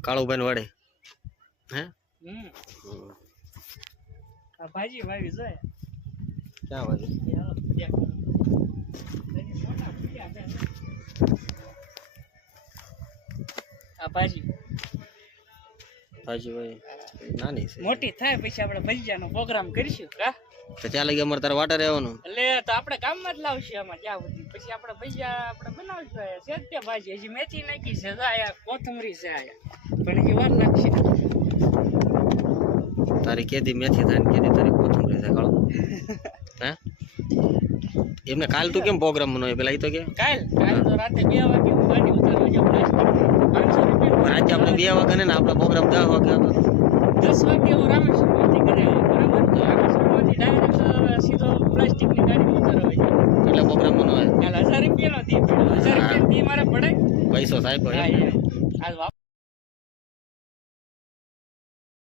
કાળુબેન વડે હે આ ભાજી વાવી જોઈએ ક્યાં વાવી આ ભાજી ભાજી ભાઈ નાની છે મોટી થાય પછી આપણે ભજીયાનો પ્રોગ્રામ કરીશું કા તો ત્યાં લગી અમારે તારે વાટે રહેવાનું એટલે તો આપણે કામમાં જ લાવશું આમાં ત્યાં સુધી પછી આપણે ભજીયા આપણે બનાવશું છે તે ભાજી હજી મેથી નાખી છે આયા કોથમરી છે આયા પણ હજી વાર લાગશે તારી કેદી મેથી થાય ને કેદી તારી કોથમરી થાય કાળો હે એમને કાલ તું કેમ પ્રોગ્રામ બનાવ્યો પેલા એ તો કે કાલ તો રાતે 2 વાગે હું ગાડી ઉતારવા જાઉં પ્લાસ્ટિક 500 રૂપિયા આજે આપણે 2 વાગે ને આપણો પ્રોગ્રામ 10 વાગે હતો 10 વાગે હું રામેશ્વરમાંથી કરે બરાબર તો રામેશ્વરમાંથી ડાયરેક્ટ સીધો પ્લાસ્ટિકની ગાડી ઉતારવા જાઉં એટલે પ્રોગ્રામ બનાવ્યો કાલ 1000 રૂપિયાનો દી પડ્યો 1000 રૂપિયા દી મારે પડે પૈસો થાય પડે હાલ